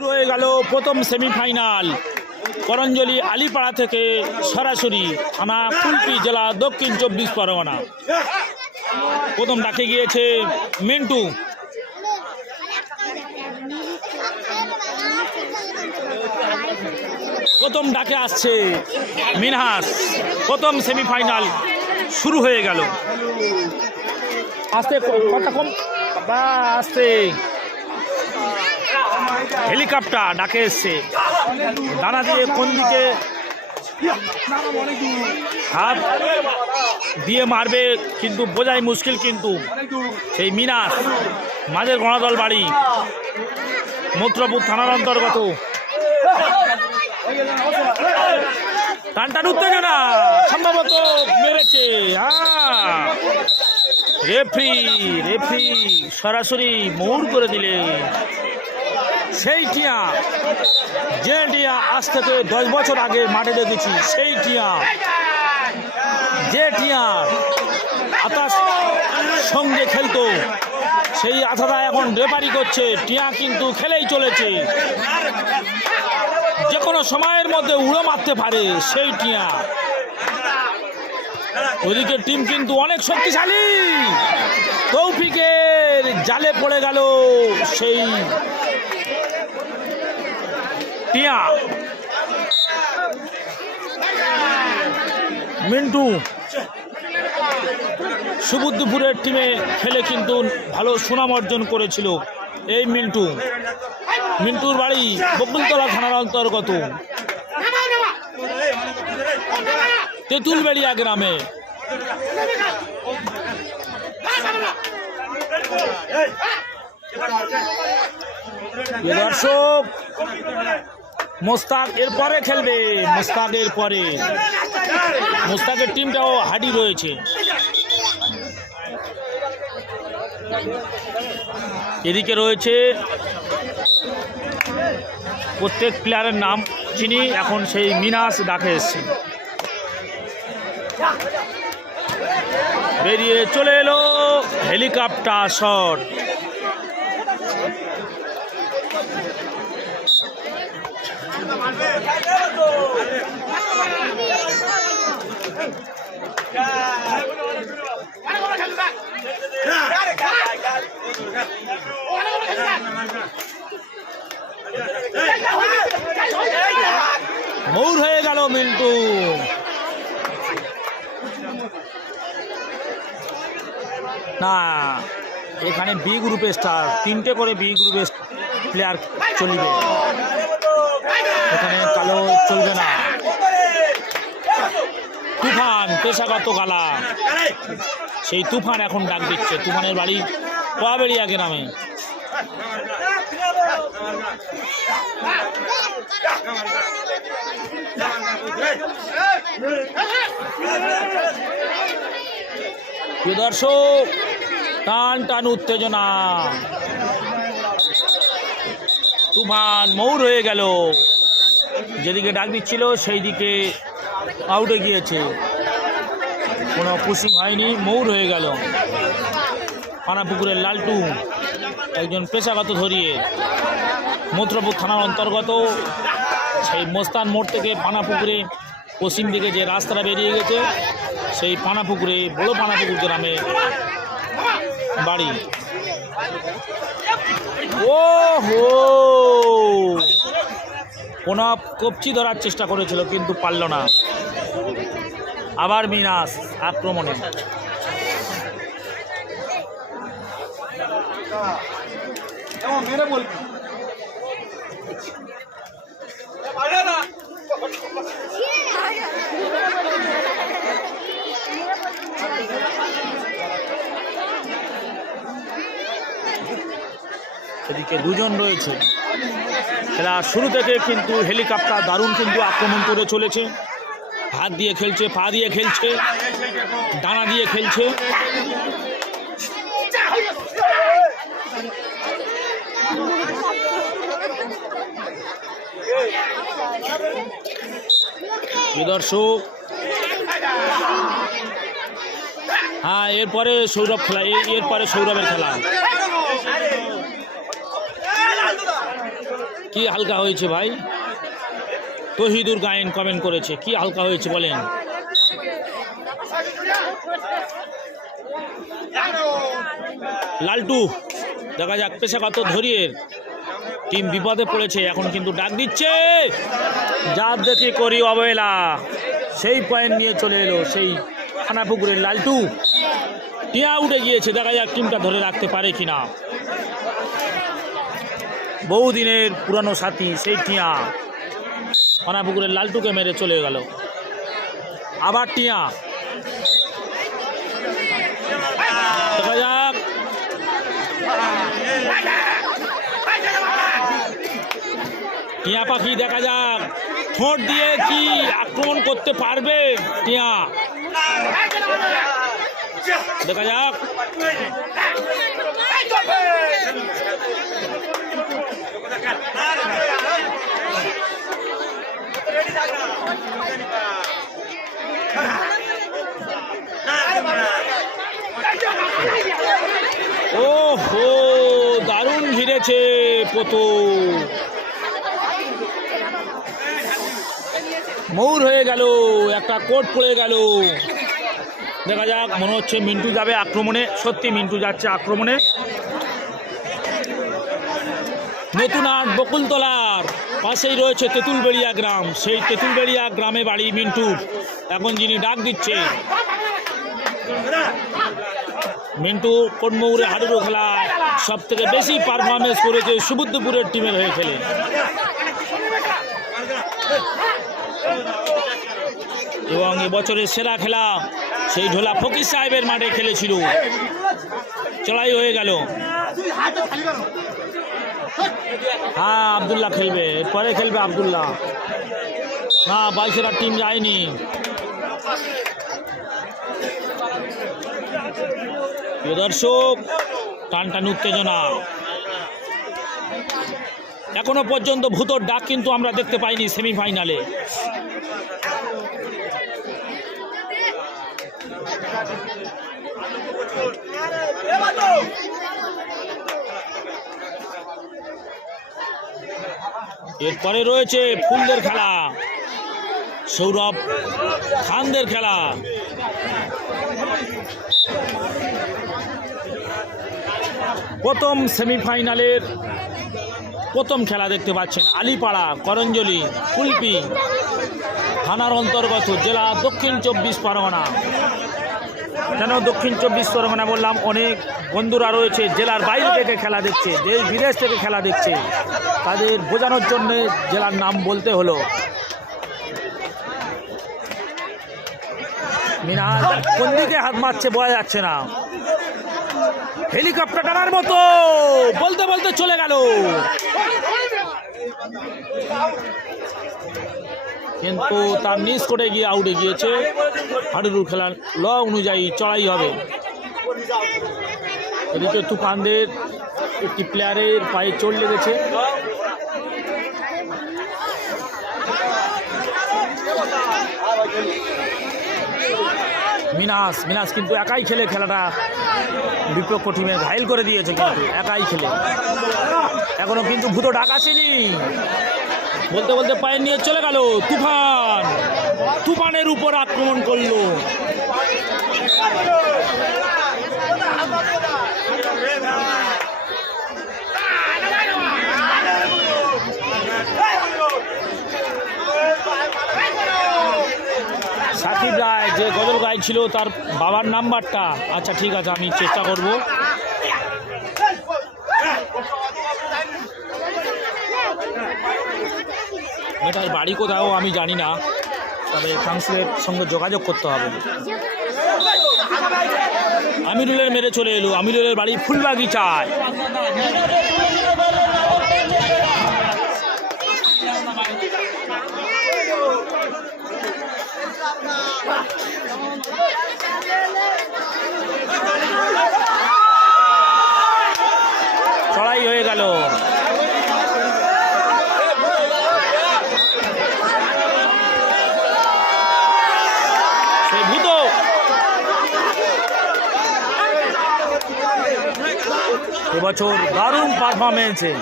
শুরু হয়ে গেল প্রথম সেমিফাইনাল। করঞ্জলি আলিপাড়া থেকে সরাসরি থানা কুলপি জেলা দক্ষিণ চব্বিশ পরগনা। প্রথম ডাকে গিয়েছে মিন্টু। প্রথম ডাকে আসছে মিনহাস। প্রথম সেমিফাইনাল শুরু হয়ে গেল। আসতে, কথা কম। বা আসতে। হেলিকপ্টার ডাকে এসছে। দানা দিয়ে কোন দিকে হাত দিয়ে মারবে কিন্তু বোঝাই মুশকিল কিন্তু। সেই মিনাস মাঝের গণদল বাড়ি মূত্রপুর থানার অন্তর্গত। টান টান উত্তেজনা সম্ভবত মেরেছে। রেফ্রি রেফ্রি সরাসরি মৌর করে দিলে। সেই টিয়া। যে টিয়া আজ থেকে দশ বছর আগে মাঠে দেখেছি, সেই টিয়া। যে টিয়া আতাস সঙ্গে খেলতো, সেই আথাটা এখন রেফারি করছে। টিয়া কিন্তু খেলেই চলেছে। যে কোনো সময়ের মধ্যে উড়ো মারতে পারে সেই টিয়া। ওদিকে টিম কিন্তু অনেক শক্তিশালী। তৌফিকের জালে পড়ে গেল সেই টিয়া। মিন্টু সুবুদ্দিপুরের টিমে খেলে কিন্তু ভালো সুনাম অর্জন করেছিল এই মিন্টু। মিন্টুর বাড়ি বকুলতলা থানার অন্তর্গত। তেঁতুলবেড়িয়া গ্রামে। দর্শক মোস্তাক এরপরে খেলবে মোস্তাকের পরে মোস্তাকের টিমটাও হাডি রয়েছে। এদিকে রয়েছে প্রত্যেক প্লেয়ারের নাম চিনি, এখন সেই মিনাস ডাকে এসছে। বেরিয়ে চলে এলো হেলিকপ্টার শট। মৌর হয়ে গেল মিন্টু। না, এখানে বি গ্রুপের স্টার তিনটে করে বি গ্রুপের প্লেয়ার চলবে। এখানে কালো চলবে না। পেশাগত গালা। সেই তুফান এখন ডাক দিচ্ছে। তুফানের বাড়ি কোয়াবেড়িয়া গ্রামে। দর্শক, টান টান উত্তেজনা। তুফান মৌর হয়ে গেল। যেদিকে ডাক দিচ্ছিল সেই দিকে আউটে গিয়েছে। কোনো পুশিং হয়নি, মৌর হয়ে গেল। পানাপুকুরের লালটু, একজন পেশাগত ধরিয়ে মূত্রপুর থানার অন্তর্গত সেই মোস্তান মোড় থেকে পানাপুকুরে পশ্চিম দিকে যে রাস্তাটা বেরিয়ে গেছে, সেই পানাপুকুরে বড় পানাপুকুর গ্রামে বাড়ি। ও হো প্রণব কবচি ধরার চেষ্টা করেছিল, কিন্তু পারল না। আবার মিনাস আক্রমণে। এদিকে দুজন রয়েছে। খেলা শুরু থেকে কিন্তু হেলিকপ্টার দারুণ কিন্তু আক্রমণ করে চলেছে। হাত দিয়ে খেলছে, পা দিয়ে খেলছে, ডানা দিয়ে খেলছে। দর্শক হ্যাঁ এরপরে সৌরভ খেলা এরপরে সৌরভের খেলা। কি হালকা হয়েছে ভাই? তহিদুর গায়েন কমেন্ট করেছে। কি হালকা হয়েছে বলেন? লালটু, দেখা যাক, পেশাগত ধরিয়ে টিম বিপদে পড়েছে, এখন কিন্তু ডাক দিচ্ছে। যার দেখে করি অবহেলা। সেই পয়েন্ট নিয়ে চলে এলো সেই খানাপুকুরের লালটু। টিয়া উঠে গিয়েছে, দেখা যাক টিমটা ধরে রাখতে পারে কিনা। বহুদিনের পুরানো সাথী, সেই টিয়া। খানাপুকুরের লালটুকে মেরে চলে গেল। আবার টিয়া। দেখা যাক। টিয়া পাখি দেখা যাক। ঠোঁট দিয়ে কি আক্রমণ করতে পারবে টিয়া? দেখা যাক। ও হো দারুণ ভিড়েছে পতু মৌর হয়ে গেল, একটা কোট পড়ে গেল। দেখা যাক, মনে হচ্ছে মিন্টু যাবে আক্রমণে। সত্যি মিন্টু যাচ্ছে আক্রমণে। নতুন আট বকুলতলার পাশেই রয়েছে তেঁতুলবেড়িয়া গ্রাম। সেই তেঁতুলবেড়িয়া গ্রামে বাড়ি মিন্টুর এখন যিনি ডাক দিচ্ছে, মিন্টু কোটমৌরে হাডুডু খেলায় সব থেকে বেশি পারফরমেন্স করেছে সুবুদ্ধপুরের টিমের হয়ে খেলে। এবং এবছরের সেরা খেলা সেই ঢোলা ফকির সাহেবের মাঠে খেলেছিল। চড়াই হয়ে গেল। হ্যাঁ আবদুল্লাহ খেলবে। পরে খেলবে আবদুল্লাহ। না, বাইশেরা টিম যায়নি। দর্শক টান টান উত্তেজনা। এখনও পর্যন্ত ভূতর ডাক কিন্তু আমরা দেখতে পাইনি সেমিফাইনালে। এরপরে রয়েছে ফুলদের খেলা। সৌরভ খানদের খেলা। প্রথম সেমিফাইনালের প্রথম খেলা দেখতে পাচ্ছেন আলিপাড়া, করঞ্জলি, কুলপি, থানার অন্তর্গত জেলা দক্ষিণ চব্বিশ পরগনা। কেন দক্ষিণ চব্বিশ পরগনা বললাম, অনেক বন্ধুরা রয়েছে, জেলার বাইরে থেকে খেলা দেখছে, দেশ বিদেশ থেকে খেলা দেখছে। তাদের বোঝানোর জন্য জেলার নাম বলতে হলো। মিনাজ কোন দিকে হাত মারছে বোঝা যাচ্ছে না। হেলিকপ্টার টানার মতো, বলতে বলতে চলে গেল। কিন্তু তার নিচ করে গিয়ে আউটে গিয়েছে। হাডুডু খেলার ল অনুযায়ী চড়াই হবে। এদিকে তুফানদের একটি প্লেয়ারের পায়ে চোট লেগেছে। মিনাস মিনাস কিন্তু একাই খেলে খেলাটা। বিপক্ষ টিমে ঘাইল করে দিয়েছে কিন্তু একাই খেলে। এখনও কিন্তু ভূত ডাক আসেনি বলতে বলতে পায়ে নিয়ে চলে গেল। তুফান। তুফানের উপর আক্রমণ করল। সাকিব রায় যে গজল গাইছিল, তার বাবার নাম্বারটা। আচ্ছা ঠিক আছে, আমি চেষ্টা করব। মেয়েটার বাড়ি কোথাও আমি জানি না, তবে কাউন্সিলের সঙ্গে যোগাযোগ করতে হবে। আমিরুলের মেরে চলে এলো, আমিরুলের বাড়ি ফুলবাগিচায় চড়াই হয়ে গেল সেই ভূত এবছর দারুণ পারফরমেন্সে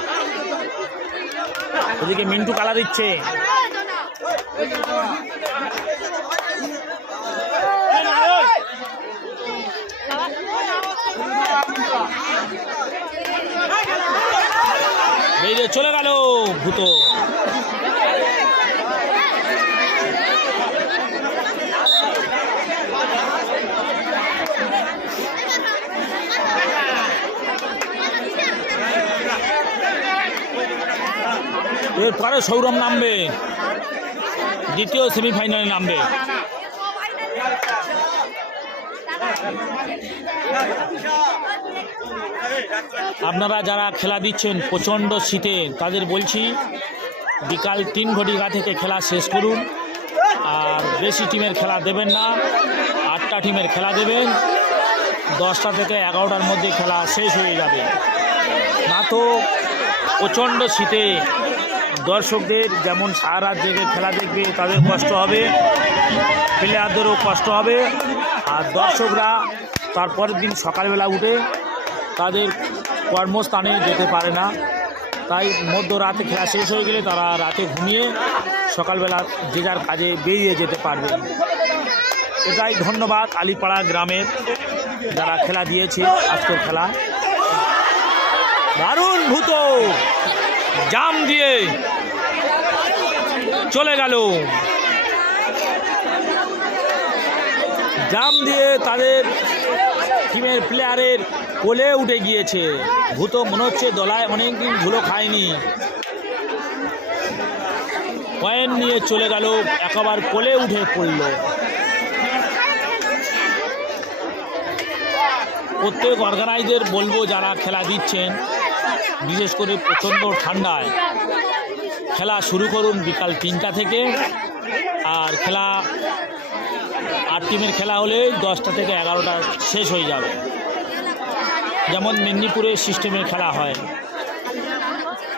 এদিকে মিন্টু কালা দিচ্ছে। চলে গেল ভূত। এরপরে সৌরভ নামবে। দ্বিতীয় সেমিফাইনালে নামবে। আপনারা যারা খেলা দিচ্ছেন প্রচণ্ড শীতে, তাদের বলছি, বিকাল তিন ঘটিকা থেকে খেলা শেষ করুন। আর বেশি টিমের খেলা দেবেন না, আটটা টিমের খেলা দেবেন। দশটা থেকে এগারোটার মধ্যে খেলা শেষ হয়ে যাবে। না তো প্রচণ্ড শীতে দর্শকদের যেমন সারা রাত জেগে খেলা দেখবে, তাদের কষ্ট হবে। প্লেয়ারদেরও কষ্ট হবে। আর দর্শকরা তারপরের দিন সকালবেলা উঠে তাদের কর্মস্থানে যেতে পারে না। তাই মধ্য রাতে খেলা শেষ হয়ে গেলে তারা রাতে ঘুমিয়ে সকালবেলা যে যার কাজে বেরিয়ে যেতে পারবে। এটাই ধন্যবাদ আলিপাড়া গ্রামের যারা খেলা দিয়েছে আজকের খেলা। দারুণ ভূত! জাম দিয়ে চলে গেল। জাম দিয়ে তাদের টিমের প্লেয়ারের কোলে উঠে গিয়েছে। ভূত মনে হচ্ছে দলায় অনেকদিন ধুলো খায়নি। পয়েন্ট নিয়ে চলে গেল, একবার কোলে উঠে পড়ল। প্রত্যেক অর্গানাইজার বলব যারা খেলা দিচ্ছেন বিশেষ করে প্রচণ্ড ঠান্ডায় খেলা শুরু করুন বিকাল তিনটা থেকে। আর খেলা আট টিমের খেলা হলে দশটা থেকে এগারোটা শেষ হয়ে যাবে। যেমন মেদিনীপুরের সিস্টেমে খেলা হয়।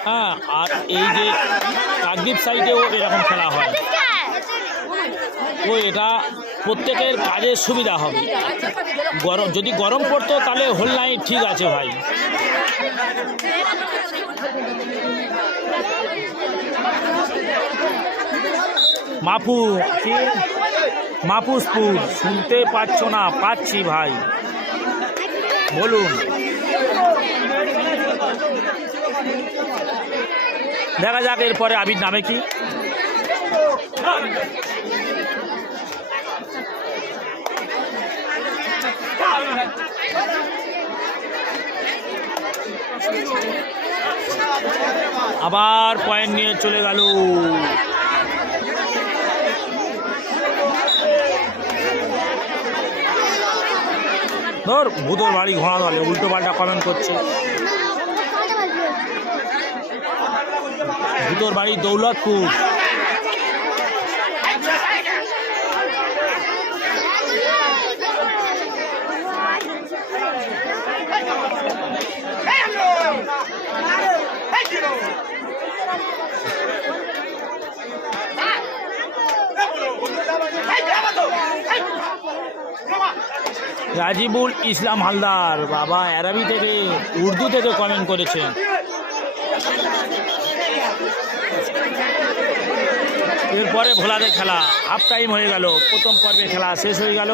হ্যাঁ আর এই যে কাকদ্বীপ সাইডেও এরকম খেলা হয়। ও এটা প্রত্যেকের কাজের সুবিধা হবে। গরম, যদি গরম পড়তো তাহলে হোল নাইট ঠিক আছে ভাই। মাপু মাপুসপুর শুনতে পাচ্ছ না পাচ্ছি ভাই। বলুন। দেখা যাক এরপরে আবির নামে কি। আবার পয়েন্ট নিয়ে চলে গেল। ধর, ভূতর বাড়ি ঘোড়া দলে উল্টো পাল্টা কমেন্ট করছে। ভূতর বাড়ি দৌলতপুর। রাজিবুল ইসলাম হালদার, বাবা অ্যারাবি থেকে উর্দু থেকে কমেন্ট করেছেন। এরপরে ভোলাদের খেলা হাফ টাইম হয়ে গেল, প্রথম পর্বে খেলা শেষ হয়ে গেল।